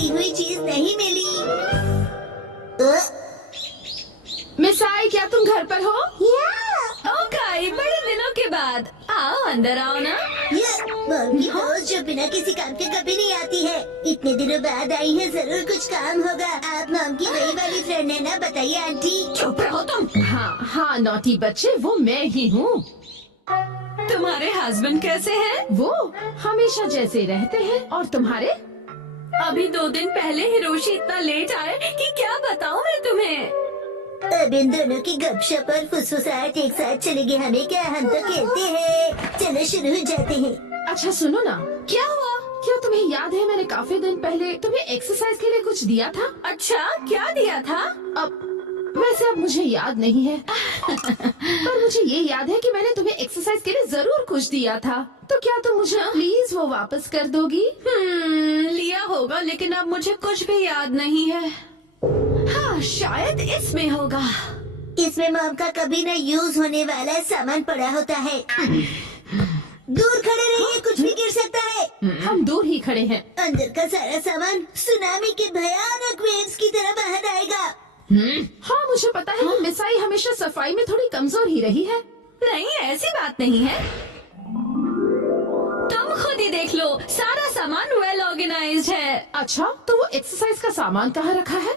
दी हुई चीज नहीं मिली। मिस आई, क्या तुम घर पर हो? ओके, बड़े दिनों के बाद आओ, अंदर आओ ना। मॉम की दोस्त जो बिना किसी काम के कभी नहीं आती है, इतने दिनों बाद आई है, जरूर कुछ काम होगा। आप मॉम की वही वाली फ्रेंड है ना? बताइए आंटी। चुप रहो तुम। हाँ, नॉटी बच्चे, वो मैं ही हूँ। तुम्हारे हस्बैंड कैसे हैं? वो हमेशा जैसे रहते हैं। और तुम्हारे? अभी 2 दिन पहले हिरोशी इतना लेट आए कि क्या बताऊँ मैं तुम्हें। अब इन दोनों की गपशप और फुसफुसाहट एक साथ चलेगी, हमें क्या, हम तो खेलते हैं। चलो शुरू हो जाते हैं। अच्छा सुनो ना, क्या हुआ? क्या तुम्हें याद है मैंने काफी दिन पहले तुम्हें एक्सरसाइज के लिए कुछ दिया था? अच्छा, क्या दिया था? वैसे अब मुझे याद नहीं है पर मुझे ये याद है कि मैंने तुम्हें एक्सरसाइज के लिए जरूर कुछ दिया था। तो क्या तुम मुझे प्लीज वो वापस कर दोगी? लिया होगा, लेकिन अब मुझे कुछ भी याद नहीं है। हाँ, शायद इसमें होगा। इसमें मॉम का कभी न यूज होने वाला सामान पड़ा होता है। दूर खड़े रहिए, कुछ भी गिर सकता है। हम दूर ही खड़े हैं। अंदर का सारा सामान सुनामी के भयानक वेव्स की तरह बाहर आएगा। हाँ, मुझे पता है कि मिस आई हमेशा सफाई में थोड़ी कमजोर ही रही है। नहीं, ऐसी बात नहीं है। तुम खुद ही देख लो, सारा सामान वेल ऑर्गेनाइज्ड है। अच्छा, तो वो एक्सरसाइज का सामान कहाँ रखा है?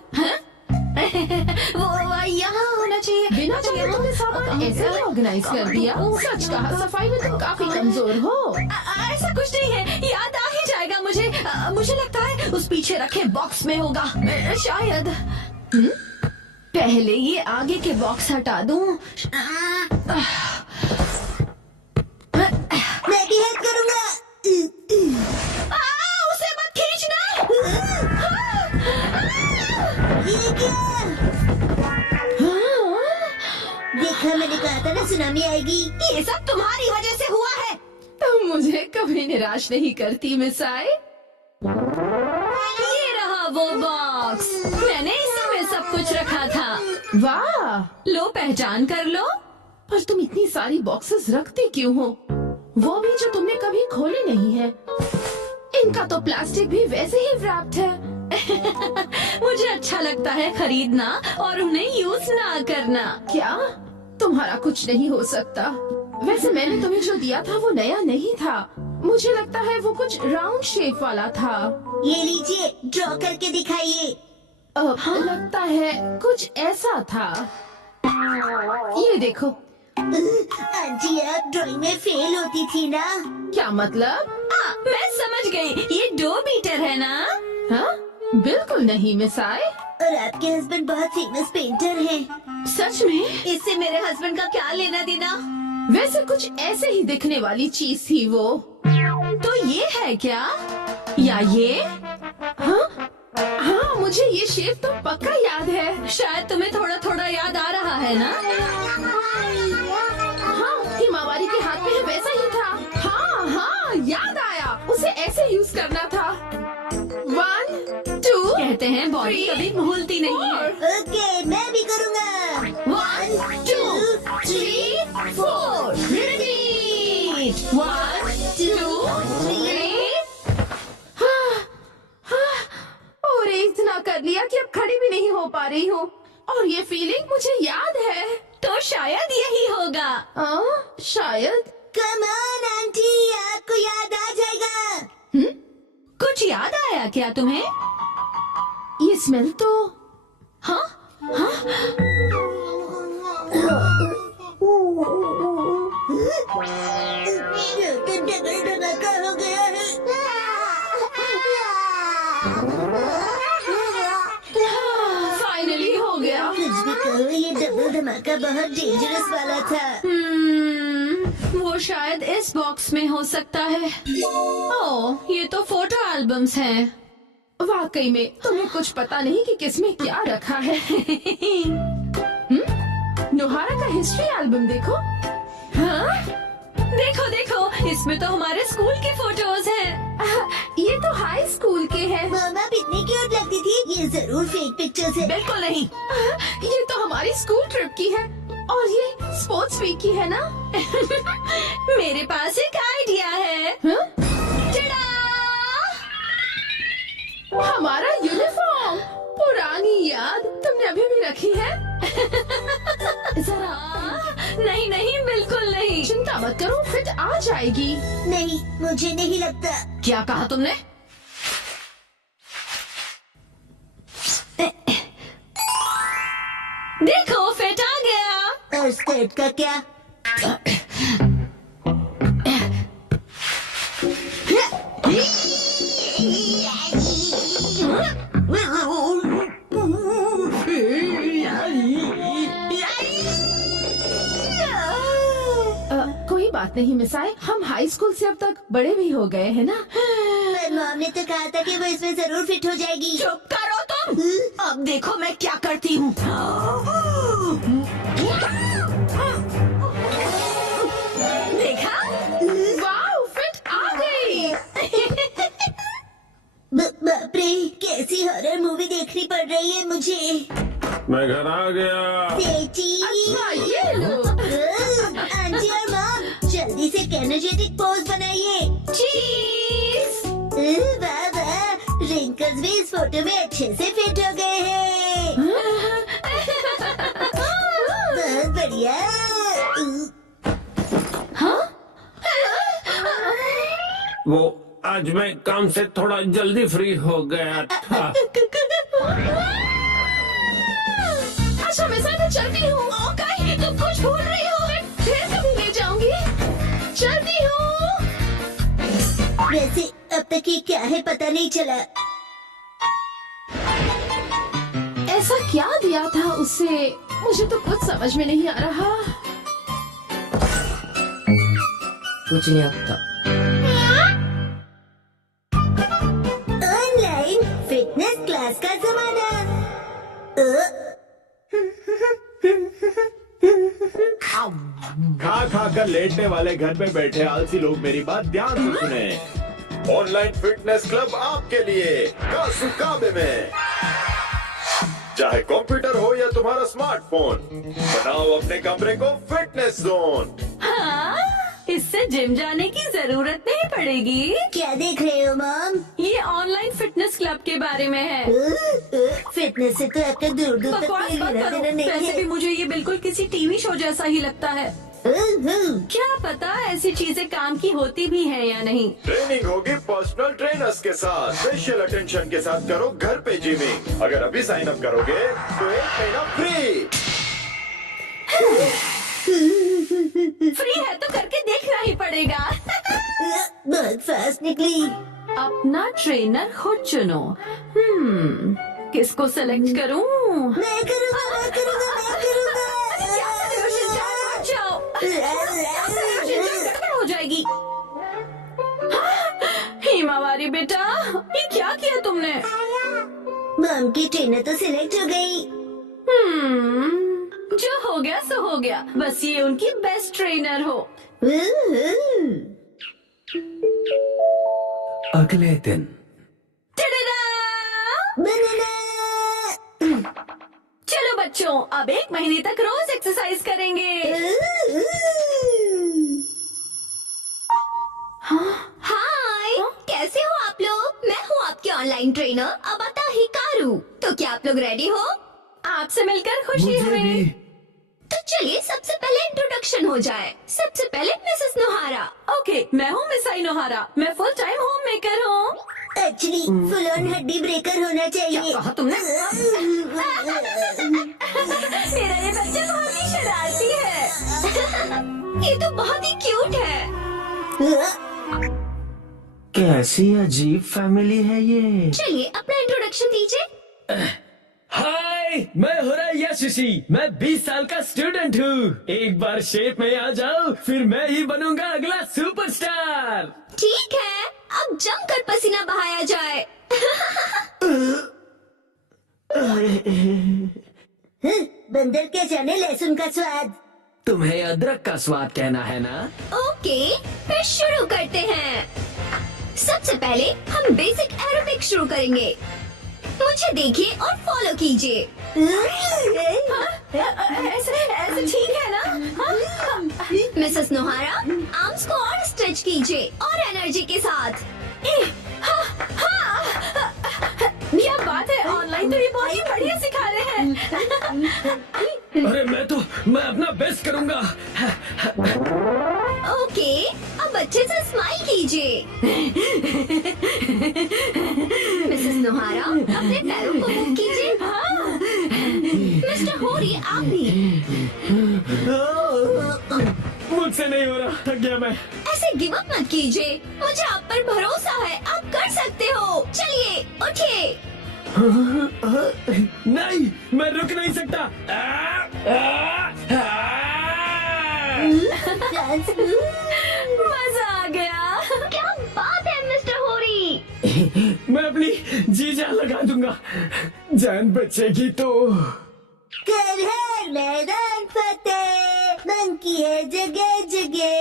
वो यहाँ होना चाहिए। बिना चाहे तुमने सामान ऐसे ही ऑर्गेनाइज कर दिया। सच कहा, सफाई में तुम काफी कमजोर हो। ऐसा कुछ नहीं है, याद आ ही जाएगा मुझे। मुझे लगता है उस पीछे रखे बॉक्स में होगा, शायद। पहले ये आगे के बॉक्स हटा दूं। मैं भी हेल्प करूँगा। उसे मत खींचना। ये क्या? देखा, मैंने कहा था ना सुनामी आएगी। ये सब तुम्हारी वजह से हुआ है। तुम मुझे कभी निराश नहीं करती मिस आई। ये रहा वो बॉक्स, मैंने इसी में सब कुछ रखा था। वाह, लो, पहचान कर लो। पर तुम इतनी सारी बॉक्सेस रखती क्यों हो? वो भी जो तुमने कभी खोले नहीं है। इनका तो प्लास्टिक भी वैसे ही रैप्ड है। मुझे अच्छा लगता है खरीदना और उन्हें यूज ना करना। क्या? तुम्हारा कुछ नहीं हो सकता। वैसे मैंने तुम्हें जो दिया था वो नया नहीं था। मुझे लगता है वो कुछ राउंड शेप वाला था। ये लीजिए, ड्रॉ करके दिखाइए। लगता है कुछ ऐसा था। ये देखो। आंटी, आप ड्राइंग में फेल होती थी ना? क्या मतलब? मैं समझ गई, ये 2 मीटर है ना? हाँ, बिल्कुल नहीं मिस आई। और आपके हस्बैंड बहुत फेमस पेंटर हैं। सच में? इससे मेरे हस्बैंड का क्या लेना देना? वैसे कुछ ऐसे ही दिखने वाली चीज थी वो। तो ये है क्या? या ये? हाँ, मुझे ये शेप तो पक्का याद है। शायद तुम्हें थोड़ा थोड़ा याद आ रहा है ना? हाँ, हिमावारी के हाथ में वैसा ही था। हाँ, याद आया। उसे ऐसे यूज करना था। 1 2 कहते हैं बॉडी कभी भूलती नहीं है। ओके, मैं भी करूँगा। 1 2 3 4 रिपीट। 1 2 3। और इतना कर लिया कि अब खड़ी भी नहीं हो पा रही हूँ। और ये फीलिंग मुझे याद है। तो शायद यही होगा। शायद। कम ऑन आंटी, आपको याद आ जाएगा। कुछ याद आया क्या तुम्हें? ये स्मेल तो। हाँ? डबल धमाका हो गया है। फाइनली हो गया। कुछ भी कहो, ये डबल धमाका बहुत डेंजरस वाला था। वो शायद इस बॉक्स में हो सकता है। ओह, ये तो फोटो एल्बम्स हैं। वाकई में तुम्हें कुछ पता नहीं कि किसमें क्या रखा है। नोहारा का हिस्ट्री एल्बम देखो। हाँ? देखो देखो, इसमें तो हमारे स्कूल के फोटोज हैं। ये तो हाई स्कूल के हैं। मामा इतनी क्यूट लगती थी। ये जरूर फेक पिक्चर्स है। बिल्कुल नहीं। ये तो हमारी स्कूल ट्रिप की है। और ये स्पोर्ट्स वीक की है ना? मेरे पास एक आइडिया है। हाँ? टड़ा! हमारा मत करो, फिट आ जाएगी। नहीं, मुझे नहीं लगता। क्या कहा तुमने? देखो फिट आ गया। और स्कर्ट का क्या? कोई बात नहीं मिसाइल, हम हाई स्कूल से अब तक बड़े भी हो गए हैं ना। पर मॉम ने तो कहा था कि वो इसमें जरूर फिट हो जाएगी। चुप करो तुम। अब देखो मैं क्या करती हूँ। देखा? वाओ, फिट आ गई। बाप रे, कैसी हॉरर मूवी देखनी पड़ रही है मुझे। मैं घर आ गया। बेटी। अच्छा, ये लो। आंटी और मॉम, जल्दी से एनर्जेटिक पोज बनाइए। चीज। वाह वाह, रिंकल्स भी इस फोटो में अच्छे से फिट हो गए हैं। बहुत बढ़िया। वो आज मैं काम से थोड़ा जल्दी फ्री हो गया था। अच्छा मिसाइल, मैं चलती हूँ। ओके, तुम कुछ भूल रही हो। फिर कभी ले जाऊंगी। चलती हूँ। वैसे अब तक ये क्या है पता नहीं चला। ऐसा क्या दिया था उसे, मुझे तो कुछ समझ में नहीं आ रहा। कुछ नहीं आता। ऑनलाइन फिटनेस क्लास का जमाना। खा खा कर लेटने वाले घर पे बैठे आलसी लोग मेरी बात ध्यान से सुने। ऑनलाइन फिटनेस क्लब आपके लिए कासुकाबे में। चाहे कंप्यूटर हो या तुम्हारा स्मार्टफोन, बनाओ अपने कमरे को फिटनेस जोन। हाँ, इससे जिम जाने की जरूरत नहीं पड़ेगी। क्या देख रहे हो मॉम? ये ऑनलाइन फिटनेस क्लब के बारे में है। फिटनेस से तो आपका दूर दूर तक बकवास कोई मत लेना करो। देना नहीं वैसे भी है। मुझे ये बिल्कुल किसी टीवी शो जैसा ही लगता है। क्या पता ऐसी चीजें काम की होती भी हैं या नहीं। ट्रेनिंग होगी पर्सनल ट्रेनर्स के साथ। स्पेशल अटेंशन के साथ करो घर पे जिमिंग। अगर अभी साइन अप करोगे तो 1 महीना फ्री। फ्री है तो करके देखना ही पड़ेगा। बहुत फास्ट निकली। अपना ट्रेनर खुद चुनो। किसको सेलेक्ट करूं? मैं करूँगा, मैं करूँगा, मैं करूँगा। क्या कर रहे हो शिनचान? मत जाओ। शिनचान गड़बड़ हो जाएगी। हिमावारी बेटा, ये क्या किया तुमने? मॉम की ट्रेनर तो सिलेक्ट हो गई। जो हो गया सो हो गया। बस ये उनकी बेस्ट ट्रेनर हो। अगले दिन टडडा! बनाना। चलो बच्चों, अब 1 महीने तक रोज एक्सरसाइज करेंगे। हाय, कैसे हो आप लोग? मैं हूँ आपके ऑनलाइन ट्रेनर अबाता हिकारू। तो क्या आप लोग रेडी हो? आपसे मिलकर खुशी हुई। तो चलिए सबसे पहले इंट्रोडक्शन हो जाए। सबसे पहले मिसेस नोहारा। ओके, मैं हूँ मिसाई नोहारा। मैं फुल टाइम होम मेकर हूँ। एक्चुअली फुल ऑन हड्डी ब्रेकर होना क्या चाहिए। कहा तुमने? मेरा ये बच्चा बहुत ही शरारती है। ये तो बहुत ही क्यूट है। कैसी अजीब फैमिली है ये। चलिए अपना इंट्रोडक्शन दीजिए। हाय, मैं हो रहा यशस्वी। मैं 20 साल का स्टूडेंट हूँ। एक बार शेप में आ जाओ, फिर मैं ही बनूंगा अगला सुपरस्टार। ठीक है, अब जमकर पसीना बहाया जाए। बंदर क्या जाने लहसुन का स्वाद। तुम्हें अदरक का स्वाद कहना है ना? ओके, फिर शुरू करते हैं। सबसे पहले हम बेसिक एरोबिक शुरू करेंगे। मुझे देखिए और फॉलो कीजिए। ऐसे ठीक है ना? हाँ? मिसेस नोहारा, आर्म्स को और स्ट्रेच कीजिए और एनर्जी के साथ। क्या बात है, ऑनलाइन तो ये बहुत ही बढ़िया सिखा रहे हैं। अरे मैं अपना बेस्ट करूंगा। अच्छे से स्माइल कीजिए। मिसेस नोहारा, अपने पैरों को मूव कीजिए। मिस्टर होरी, आप भी। मुझसे नहीं हो रहा, थक गया मैं। ऐसे गिव अप मत कीजिए, मुझे आप पर भरोसा है, आप कर सकते हो। चलिए उठिए। नहीं, मैं रुक नहीं सकता। मजा आ गया। क्या बात है मिस्टर होरी। मैं अपनी जी जान लगा दूंगा, जान बचेगी तो। कर है मैदान फतेह, मंकी है जगह जगह।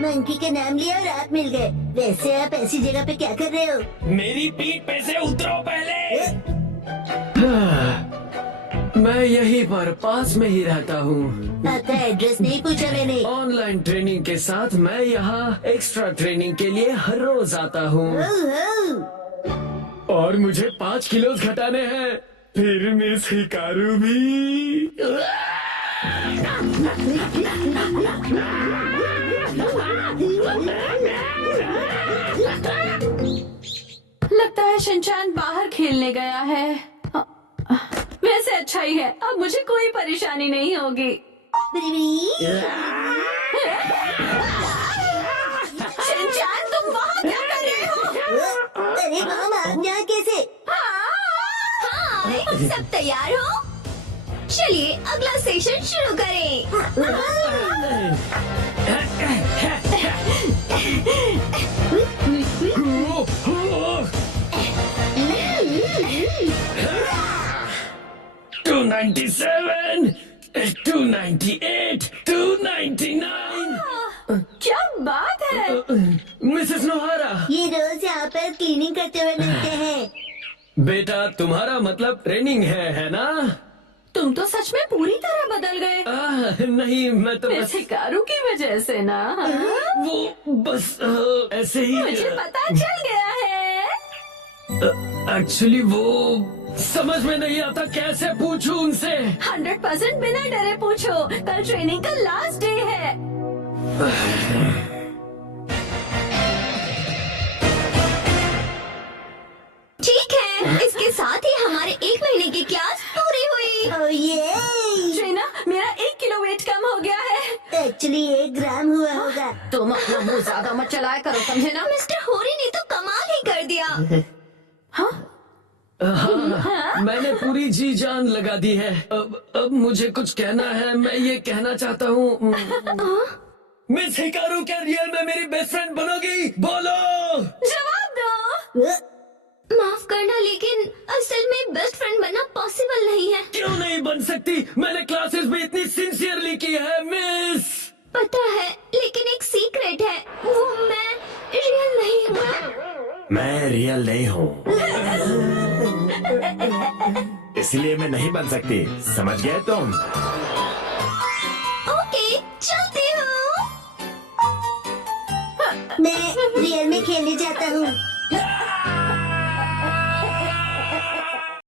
99 मंकी का नाम लिया और आप मिल गए। वैसे आप ऐसी जगह पे क्या कर रहे हो? मेरी पीठ पे से उतरो पहले। मैं यहीं पर पास में ही रहता हूँ। आपका एड्रेस नहीं पूछा मैंने। ऑनलाइन ट्रेनिंग के साथ मैं यहाँ एक्स्ट्रा ट्रेनिंग के लिए हर रोज आता हूँ ओह, और मुझे 5 किलो घटाने हैं। फिर मिस हिकारू भी। लगता है शिनचैन बाहर खेलने गया है। वैसे अच्छा ही है, अब मुझे कोई परेशानी नहीं होगी। शिनचैन, तुम वहाँ क्या कर रहे हो? अरे मॉम, आप यहाँ कैसे? हाँ, सब तैयार हो? चलिए अगला सेशन शुरू करें। $297, 298, 299। क्या बात है। मिसेस नोहारा, ये रोज यहाँ पर क्लीनिंग करते हुए मिलते हैं। बेटा तुम्हारा मतलब ट्रेनिंग है ना? तुम तो सच में पूरी तरह बदल गए। नहीं, मैं तो बस शिकारू की वजह से ना। वो बस ऐसे ही। मुझे पता चल गया है। एक्चुअली वो समझ में नहीं आता, कैसे पूछूं उनसे। 100% बिना डरे पूछो, कल ट्रेनिंग का लास्ट डे है। ठीक है, इसके साथ ही हमारे 1 महीने की क्लास पूरी हुई। ओह ये, ट्रेना, मेरा 1 किलो वेट कम हो गया है। एक्चुअली 1 ग्राम हुआ होगा। तुम अपना मुंह ज्यादा मत चलाया करो, समझे ना? मिस्टर होरी ने तो कमाल ही कर दिया। हाँ, मैंने पूरी जी जान लगा दी है। अब मुझे कुछ कहना है। मैं ये कहना चाहता हूँ, मिस हिकारू क्या रियल में मेरी बेस्ट फ्रेंड बनोगी? बोलो। जवाब दो। माफ करना, लेकिन असल में बेस्ट फ्रेंड बनना पॉसिबल नहीं है। क्यों नहीं बन सकती? मैंने क्लासेस भी इतनी सिंसियरली की है मिस। पता है, लेकिन एक सीक्रेट है, वो मैं रियल नहीं हूँ। मैं रियल नहीं हूँ, इसलिए मैं नहीं बन सकती। समझ गए तुम?